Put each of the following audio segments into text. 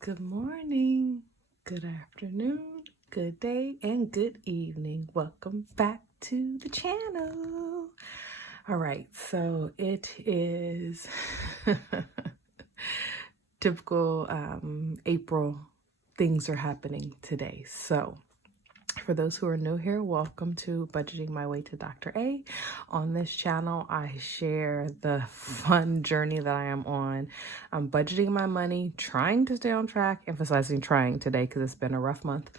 Good morning, good afternoon, good day, and good evening. Welcome back to the channel. All right, so it is typical April things are happening today. So for those who are new here, welcome to Budgeting My Way to Dr. A. On this channel, I share the fun journey that I am on. I'm budgeting my money, trying to stay on track, emphasizing trying today because it's been a rough month,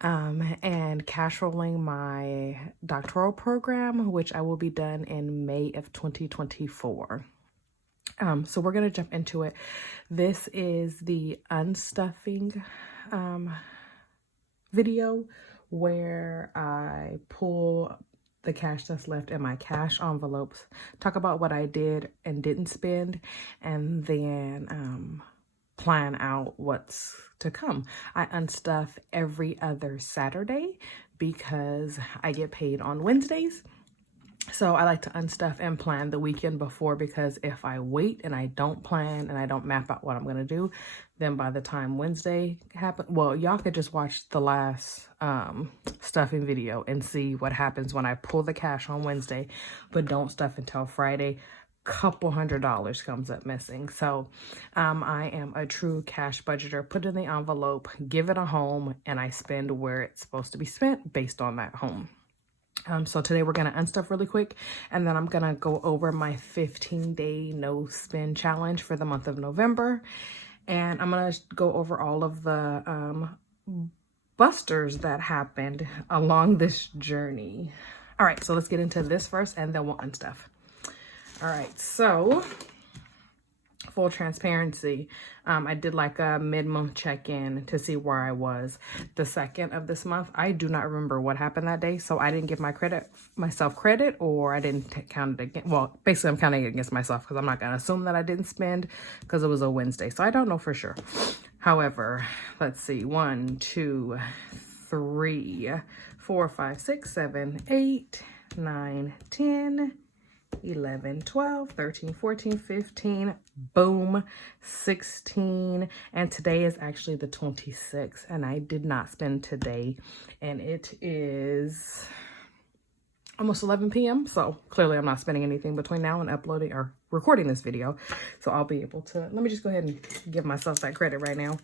and cash rolling my doctoral program, which I will be done in May of 2024. So we're going to jump into it. This is the unstuffing video where I pull the cash that's left in my cash envelopes, talk about what I did and didn't spend, and then plan out what's to come. I unstuff every other Saturday because I get paid on Wednesdays. So I like to unstuff and plan the weekend before, because if I wait and I don't plan and I don't map out what I'm going to do, then by the time Wednesday happens, well, y'all could just watch the last stuffing video and see what happens when I pull the cash on Wednesday, but don't stuff until Friday. Couple $100 comes up missing. So I am a true cash budgeter. Put it in the envelope, give it a home, and I spend where it's supposed to be spent based on that home. So today we're going to unstuff really quick, and then I'm going to go over my 15-day no spend challenge for the month of November. And I'm going to go over all of the busters that happened along this journey. All right, so let's get into this first, and then we'll unstuff. All right, so full transparency, I did like a mid-month check-in to see where I was the 2nd of this month. I do not remember what happened that day, so I didn't give myself credit, or I didn't count it again. Well, basically I'm counting it against myself because I'm not going to assume that I didn't spend because it was a Wednesday, so I don't know for sure. However, let's see, 1, 2, 3, 4, 5, 6, 7, 8, 9, 10, 11, 12, 13, 14, 15, boom, 16. And today is actually the 26th, and I did not spend today, and it is almost 11 p.m. So clearly I'm not spending anything between now and uploading or recording this video. So I'll be able to, let me just go ahead and give myself that credit right now.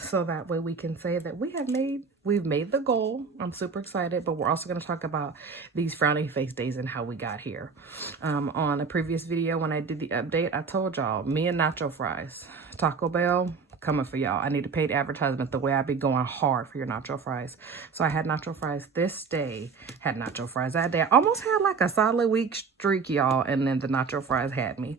So that way we can say that we've made the goal. I'm super excited, but we're also going to talk about these frowny face days and how we got here. On a previous video, when I did the update, I told y'all, me and nacho fries, Taco Bell, coming for y'all. I need a paid advertisement the way I be going hard for your nacho fries. So I had nacho fries this day, had nacho fries that day. I almost had like a solid week streak, y'all, and then the nacho fries had me.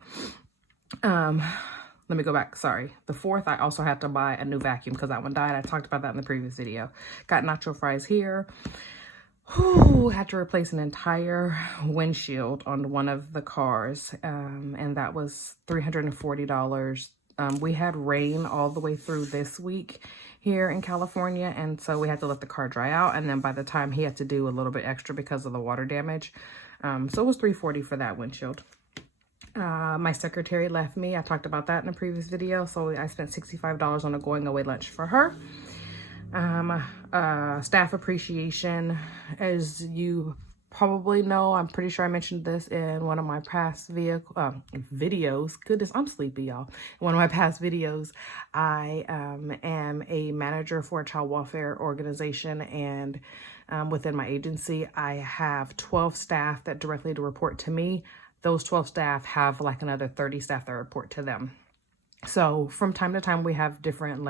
Let me go back. Sorry. The 4th, I also had to buy a new vacuum because that one died. I talked about that in the previous video. Got nacho fries here. Whew, had to replace an entire windshield on one of the cars. And that was $340. We had rain all the way through this week here in California. And so we had to let the car dry out. And then by the time he had to do a little bit extra because of the water damage. So it was $340 for that windshield. My secretary left me. I talked about that in a previous video. So I spent $65 on a going away lunch for her. Staff appreciation, as you probably know, I'm pretty sure I mentioned this in one of my past videos. Goodness, I'm sleepy, y'all. In one of my past videos, I am a manager for a child welfare organization, and within my agency, I have 12 staff that directly report to me. Those 12 staff have like another 30 staff that report to them. So from time to time, we have different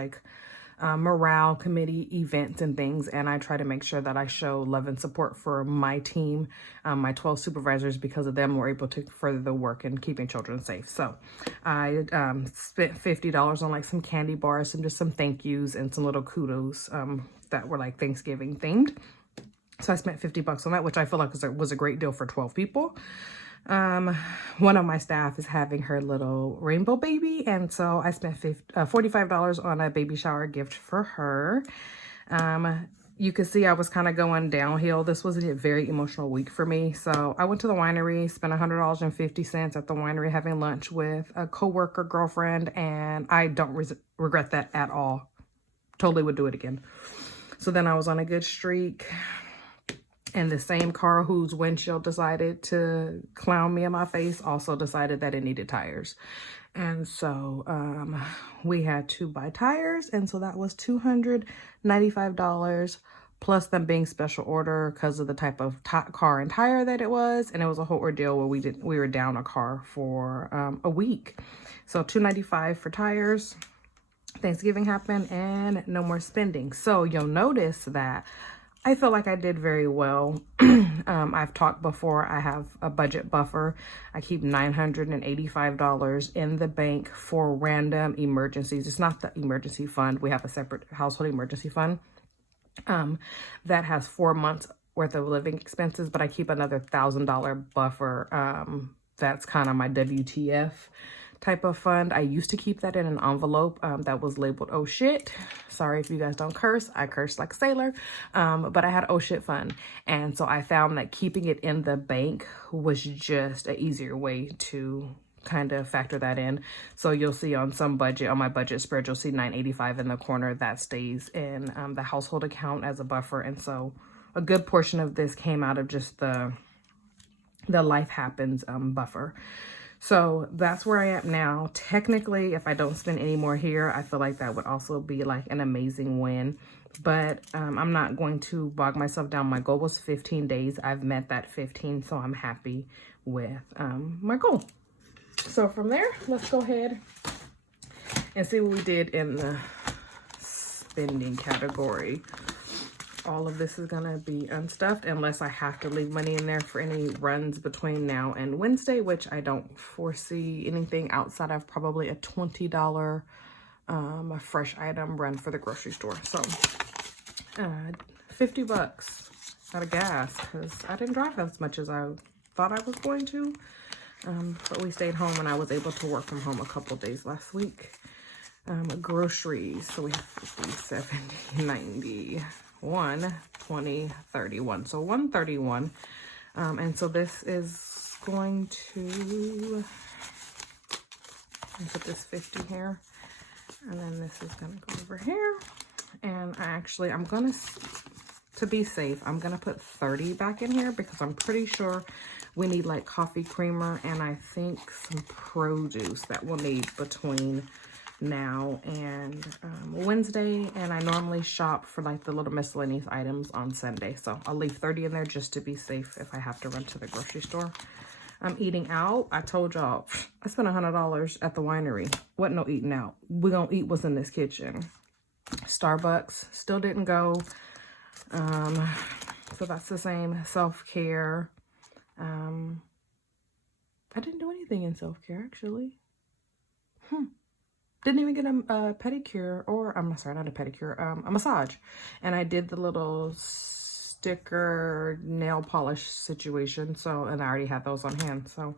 morale committee events and things. And I try to make sure that I show love and support for my team, my 12 supervisors. Because of them, we're able to further the work in keeping children safe. So I spent $50 on like some candy bars and just some thank yous and some little kudos that were like Thanksgiving themed. So I spent $50 on that, which I feel like was a great deal for 12 people. One of my staff is having her little rainbow baby, and so I spent $45 on a baby shower gift for her. you could see I was kind of going downhill. This was a very emotional week for me. So I went to the winery, spent $100.50 at the winery having lunch with a coworker girlfriend, and I don't regret that at all. Totally would do it again. So then I was on a good streak, and the same car whose windshield decided to clown me in my face also decided that it needed tires. And so we had to buy tires, and so that was $295 plus them being special order because of the type of car and tire that it was. And it was a whole ordeal where we were down a car for a week. So $295 for tires. Thanksgiving happened and no more spending. So you'll notice that I feel like I did very well. I've talked before, I have a budget buffer. I keep $985 in the bank for random emergencies. It's not the emergency fund. We have a separate household emergency fund that has 4 months worth of living expenses, but I keep another $1,000 buffer. That's kind of my WTF type of fund. I used to keep that in an envelope that was labeled "oh shit." Sorry if you guys don't curse. I curse like a sailor. But I had "oh shit" fund. And so I found that keeping it in the bank was just an easier way to kind of factor that in. So you'll see on my budget spread, you'll see $985 in the corner that stays in the household account as a buffer. And so a good portion of this came out of just the life happens buffer. So that's where I am now. Technically, if I don't spend any more here, I feel like that would also be like an amazing win. But I'm not going to bog myself down. My goal was 15 days. I've met that 15, so I'm happy with my goal. So from there, let's go ahead and see what we did in the spending category. All of this is going to be unstuffed unless I have to leave money in there for any runs between now and Wednesday, which I don't foresee anything outside of probably a $20 fresh item run for the grocery store. So $50 out of gas because I didn't drive as much as I thought I was going to. But we stayed home and I was able to work from home a couple days last week. Groceries. So we have 50, 70, 90. 1, 20, 31. So 131. And so this is going to put this 50 here. And then this is going to go over here. And I'm going to be safe, I'm going to put 30 back in here because I'm pretty sure we need like coffee creamer and I think some produce that we'll need between now and Wednesday, and I normally shop for like the little miscellaneous items on Sunday, so I'll leave 30 in there just to be safe if I have to run to the grocery store. I'm eating out. I told y'all I spent $100 at the winery. What no eating out? We're gonna eat what's in this kitchen. Starbucks still didn't go, so that's the same. Self-care. I didn't do anything in self-care actually. Didn't even get a pedicure, or I'm sorry, not a pedicure, a massage. And I did the little sticker nail polish situation. So, and I already had those on hand. So,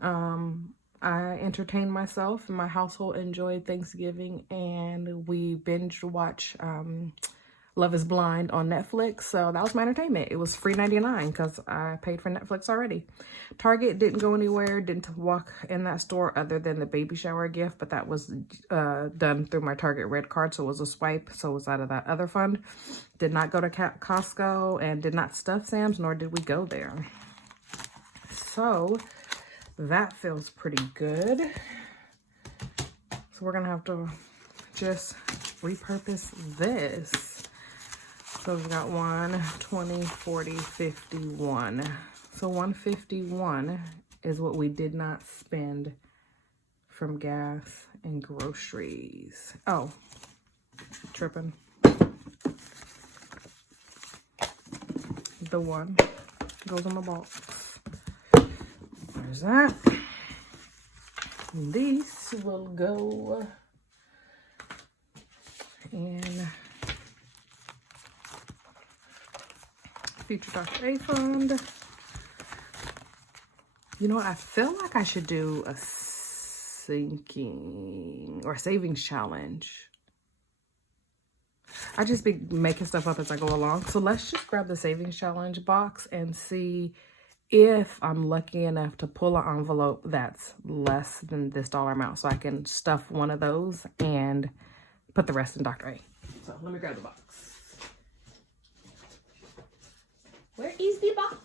I entertained myself and my household enjoyed Thanksgiving, and we binge watch, Love is Blind on Netflix. So that was my entertainment. It was free $99 because I paid for Netflix already. Target didn't go anywhere. Didn't walk in that store other than the baby shower gift. But that was done through my Target Red Card. So it was a swipe. So it was out of that other fund. Did not go to Costco and did not stuff Sam's, nor did we go there. So that feels pretty good. So we're going to have to just repurpose this. So we've got 1, 20, 40, 51. So 151 is what we did not spend from gas and groceries. Oh, tripping. The one goes in the box. There's that. These will go in Future Dr. A fund. You know what? I feel like I should do a sinking or savings challenge. I just be making stuff up as I go along. So let's just grab the savings challenge box and see if I'm lucky enough to pull an envelope that's less than this dollar amount, so I can stuff one of those and put the rest in Dr. A. So let me grab the box. Where is the box?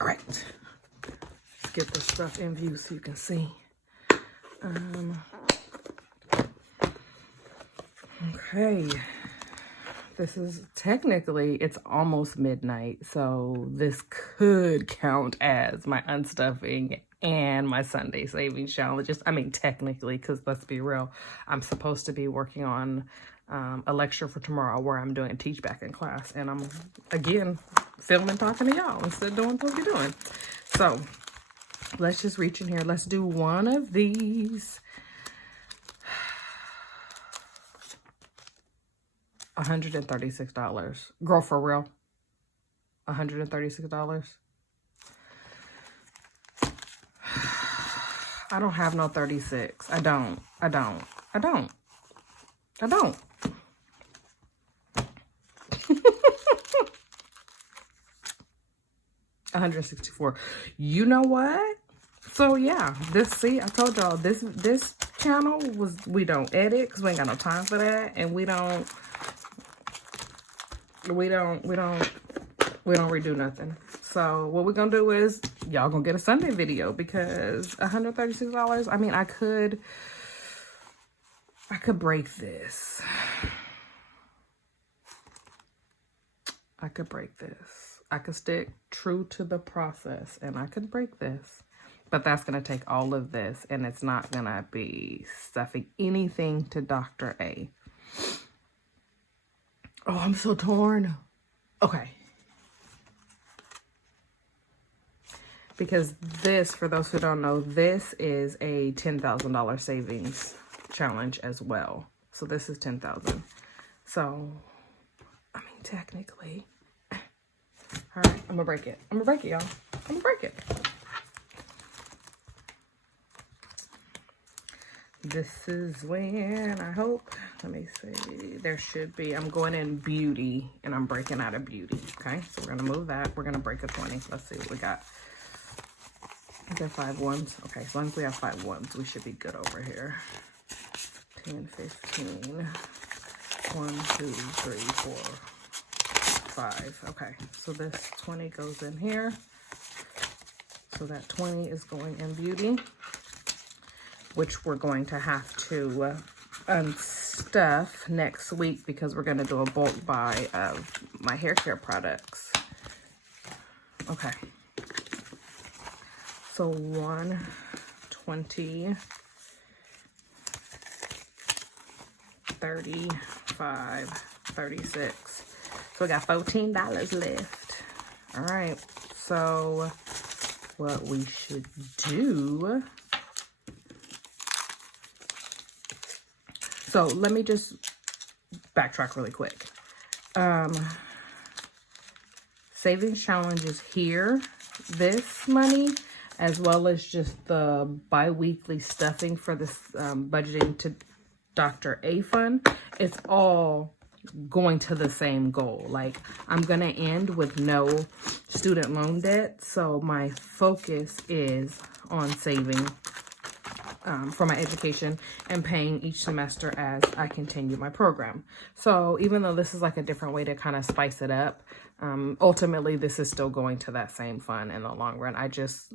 All right. Let's get the stuff in view so you can see. Okay. This is technically, it's almost midnight, so this could count as my unstuffing and my Sunday savings challenges. I mean, technically, because let's be real, I'm supposed to be working on a lecture for tomorrow where I'm doing a teach back in class, and I'm, again, filming, talking to y'all instead of doing what we're doing. So let's just reach in here. Let's do one of these. $136. Girl, for real. $136. I don't have no 36. I don't. $164. You know what? So yeah, see, I told y'all this channel we don't edit because we ain't got no time for that, and we don't redo nothing. So what we're gonna do is y'all gonna get a Sunday video, because $136, I mean, I could break this. I could break this. I could stick true to the process and I could break this. But that's gonna take all of this, and it's not gonna be stuffing anything to Dr. A. Oh, I'm so torn. Okay. Because this, for those who don't know, this is a $10,000 savings challenge as well. So this is $10,000. So, I mean, technically. All right, I'm gonna break it. I'm gonna break it, y'all. I'm gonna break it. This is when, I hope, let me see, there should be, I'm going in beauty and I'm breaking out of beauty. Okay, so we're gonna move that. We're gonna break a 20. Let's see what we got. Is there 5 ones? Okay, as long as we have 5 ones, we should be good over here. 10, 15, 1, 2, 3, 4, 5. Okay, so this 20 goes in here. So that 20 is going in beauty, which we're going to have to unstuff next week because we're going to do a bulk buy of my hair care products. Okay. So 1, 20, 35, 36. So we got $14 left. All right. So what we should do. So let me just backtrack really quick. Savings challenge is here. This money, as well as just the bi-weekly stuffing for this budgeting to Dr. A fund, it's all going to the same goal. Like, I'm going to end with no student loan debt. So my focus is on saving for my education and paying each semester as I continue my program. So even though this is like a different way to kind of spice it up, ultimately this is still going to that same fund in the long run. I just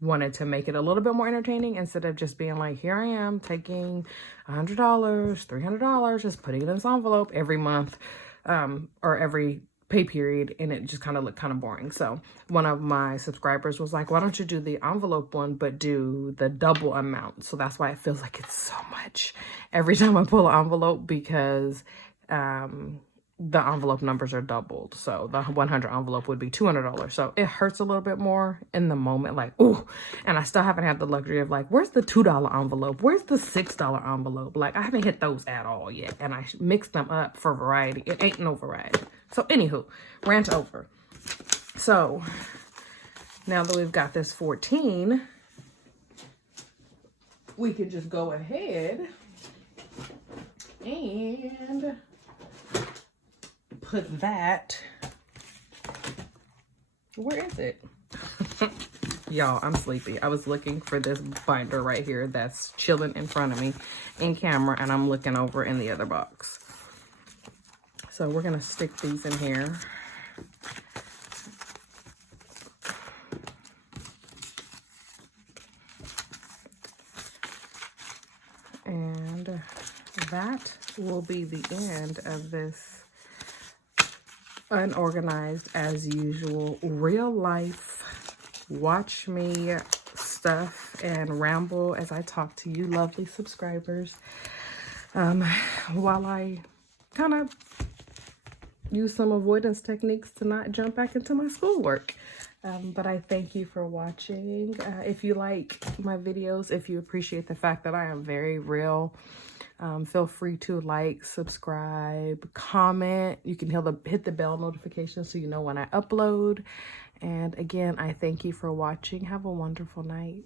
wanted to make it a little bit more entertaining instead of just being like, here I am taking $100, $300, just putting it in this envelope every month or every pay period, and it just kind of looked kind of boring. So one of my subscribers was like, why don't you do the envelope one but do the double amount? So that's why it feels like it's so much every time I pull an envelope, because the envelope numbers are doubled. So the 100 envelope would be $200. So it hurts a little bit more in the moment, like, ooh. And I still haven't had the luxury of like, where's the $2 envelope? Where's the $6 envelope? Like, I haven't hit those at all yet. And I mixed them up for variety. It ain't no variety. So anywho, rant over. So now that we've got this 14, we can just go ahead And put that, where is it? Y'all, I'm sleepy. I was looking for this binder right here that's chilling in front of me in camera, and I'm looking over in the other box. So we're gonna stick these in here. And that will be the end of this unorganized as usual real life. Watch me stuff and ramble as I talk to you lovely subscribers, while I kind of use some avoidance techniques to not jump back into my schoolwork. But I thank you for watching. If you like my videos, if you appreciate the fact that I am very real, feel free to like, subscribe, comment. You can hit the bell notification so you know when I upload. And again, I thank you for watching. Have a wonderful night.